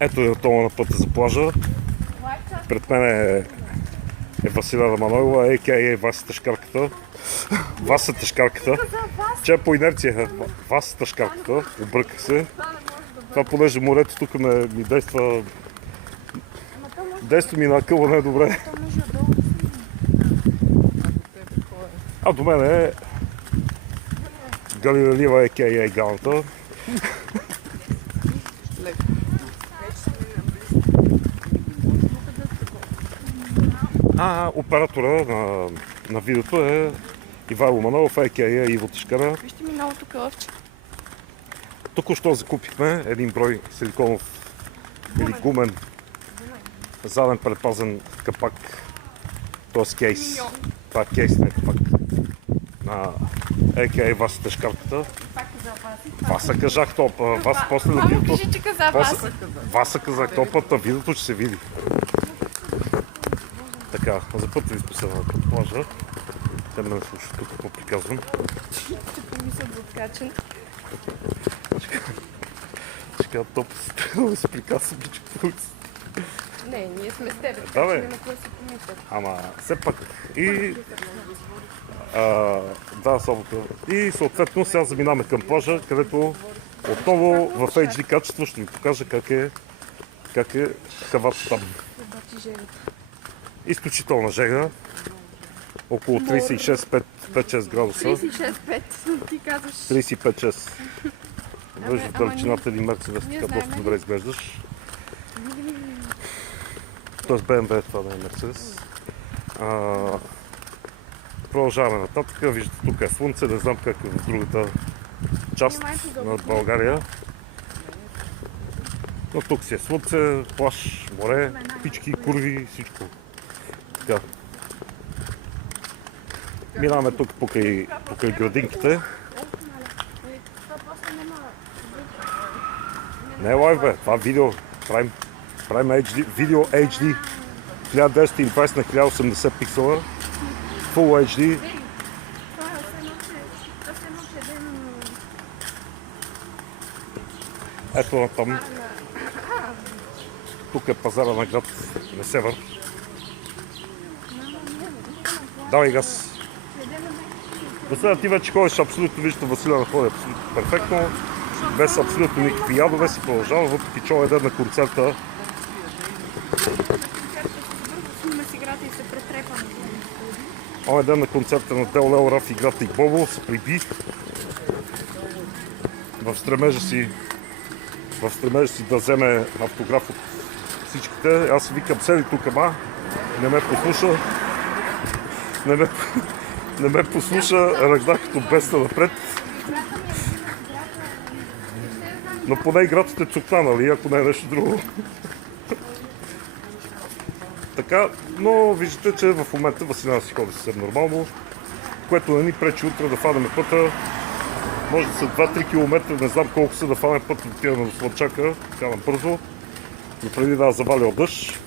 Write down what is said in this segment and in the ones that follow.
Ето е това на пътя за плажа. Пред мен е Василена Манойлова, а.к.а. Вася Тъшкарката. Вася Тъшкарката. Че е по инерция. Вася Тъшкарката. Обърках се. Това понеже морето тук ми действа... Действа ми на къла не е добре. А до мен е Галилева, а.к.а. Галата. А оператора на видеото е Ивайло Манолов, а.к.а. Иво Тъшкара. Вижте ми новото кълъвче. Току-що закупихме един брой силиконов или гумен заден предпазен капак, т.е. кейс. Това е кейс, не капак. На а.к.а. Вася Тъшкарката. Васа казах топа, Васа после на видеото. Кажи, че каза Васа. Васа казах топата, видеото ще се види. Така, за път ви спасявам към плажа. Те ме слушат тук, какво приказвам. Ще помислят за откачен. Чека, топ да се приказвам, че по улицата. Не, ние сме с теб, Да, така че бе. няма какво да си помислят. Ама, все пак. И... да, събота. И съответно сега заминаваме към плажа, където отново в HD качество ще ви покажа как е хавата там. Изключителна жега. Около 36-5-6 градуса. 36-5, ти казваш. 35-6. Виждаш в ама далечината един Мерцедес, ние така доста знаем, добре изглеждаш. Тоест BMW, това да е Мерцедес. Продължаваме нататък. Виждате, тук е слънце, не знам как е в другата част на България. Но тук си е слънце, плаж, море, птички, курви, всичко. Така. Минаваме тук покрай градинките. Не е лайв, бе, това видео. Правим HD, видео HD 1920 на 1080 пиксела. Full HD. Ето на там. Тук е пазара на град на север. Давай газ. Василена, ти вече ходиш абсолютно, виждате Василена ходи абсолютно перфектно. Без абсолютно никакви ядове си продължава, въпреки че е ден на концерта. Он е ден на концерта на Тел Лео Раф и Град и Бобо се приби в стремежа си да вземе автограф от всичките. Аз викам, седи тук, ама не ме послуша. Не ме послуша, ръгнах като беста напред. Но поне играта е цукна, нали, ако не е нещо друго. Така, но виждате, че в момента Василена си ходи съвсем нормално, което не ни пречи утре да фанеме пътя. Може да са 2-3 км, не знам колко са да фанем пътя, да отиваме до Слънчака, така набързо. Но преди да заваля дъжд.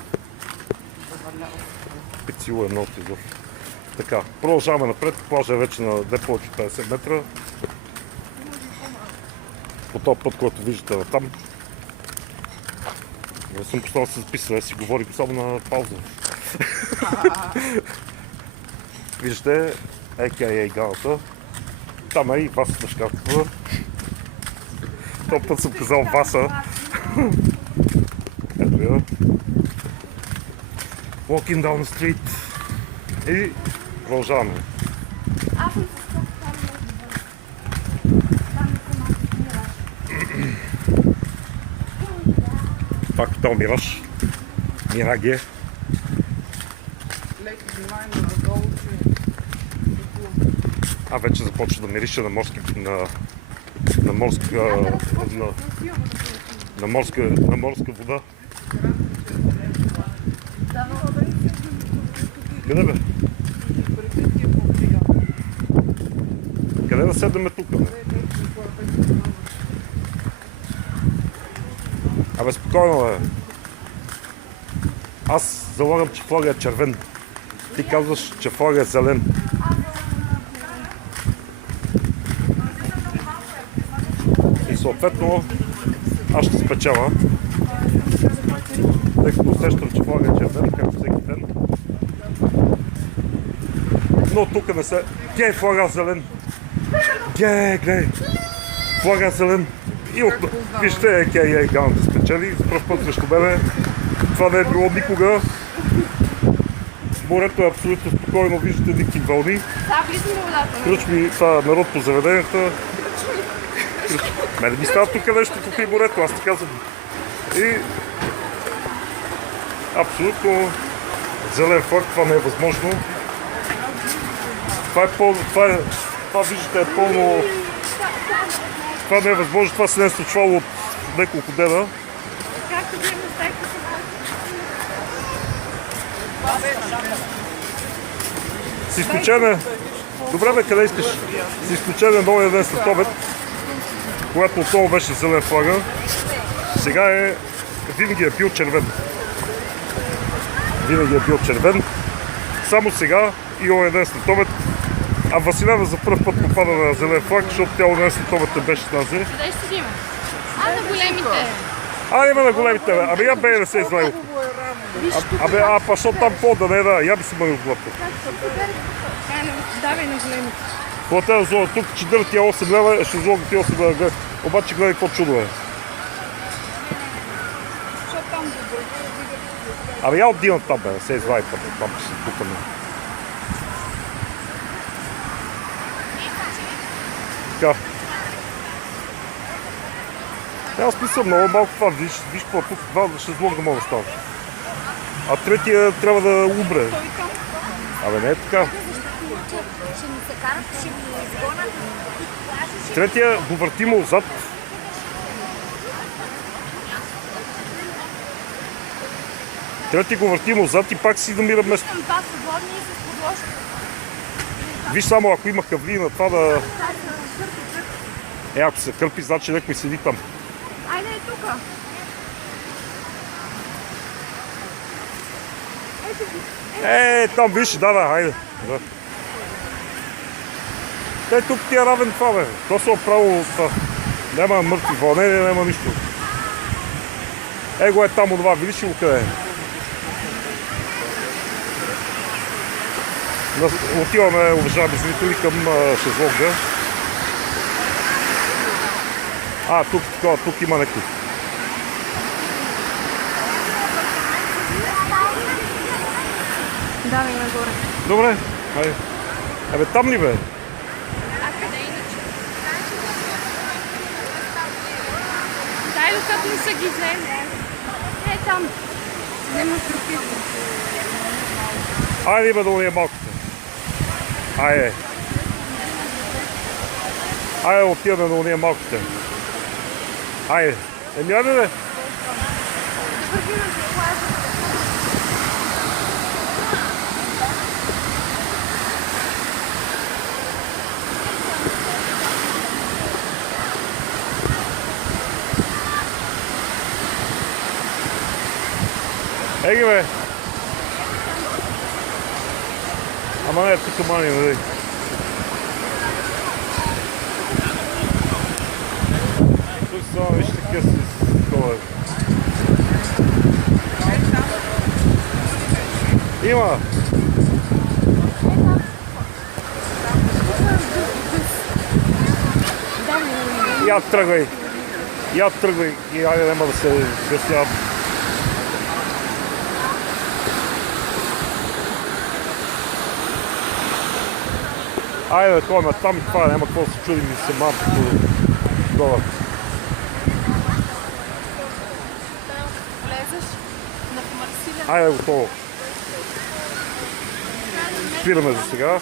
Пецило е много тизър. Така, продължаваме напред, плажа е вече на не повече 50 метра. По този път, който виждате на там. Не съм поставил да се записва, да си говорим само на пауза. Виждате, а.к.а. Галата. Там е и Васа Тъшкарката. Този път съм казал Васа. Ето я. Walking down the street. И продължаваме. Пак това мираж. Мираге. Вече започва да мирише на морска вода. Къде бе? Къде да седнем тук? Спокойно бе. Аз залагам, че флага е червен. Ти казваш, че флага е зелен. И съответно аз ще спечела. Тъй като усещам, че флага е червен, както всеки ден. Но тук не се... Гей, флага зелен! Гледай! Флага зелен! И от... Вижте, ей, Ган да спечели за пръв път срещу мене. Това не е било никога. Морето е абсолютно спокойно, виждате никакви вълни. Ключ ми, това е народ по заведенията. Мене ми става тук нещо покрай морето, аз ти казвам. И абсолютно зелен флаг, това не е възможно. Това виждате е пълно... Това не е възможно, това се не е случвало от няколко дена. С изключение... Добре бе, къде искаш? С изключение новия ден след обед, когато отново беше зелен флага, сега е... Винаги е бил червен. Винаги е бил червен. Само сега и онзи ден след обед. А Василена за първ път попада на зелен флаг, защото тя онзи ден след обед не беше тази. Къде ще седим? На големите. Има на големите, бе. Абе, я бе не се излага. Абе, па що там по-да не да, я би се мънил главата. Давай на големите. Когато е злога тук, че дърти 8 лева, ще злога ти 8 лева. Обаче гледай какво чудо е. Абе, я отдивам там, бе, не се извади там, ще се пукаме. Така. Няма смисъл, много малко това, виж какво, тук два шезлонга да мога да става. А третия трябва да умре. Абе, не е така. Третия го въртим отзад. Третия го въртим отзад и пак си намира место. Виж само, ако има хавли на това да... Ако се кърпи, значи някой седи там. Айде е тука. Там виж, да, хайде. Да. Тук ти е равен това, бе. То се оправило това. Няма мъртви вълнения, няма нищо. Го е там от това, видиш ли го къде е? Отиваме, уважаеми зрители, към шезлонга. Тук има някой. Давай нагоре. Добре, хайде. Абе, там ли бе? А къде иначе? Дай докато не са ги взели. Там. Нема трупи. Айде бе, да уния малките. Айде. Айде, отиваме да уния малките. Айде. Айде бе. Еги бе! Ама не, тук мани, нали? Тук само виж такива си такова. Има! Я тръгвай! И айде няма да се обяснявам. Айде, ходим там и това, няма какво да се чудим и се малко долу. Влезеш на Марсилия. Айде, готово. Спираме за сега.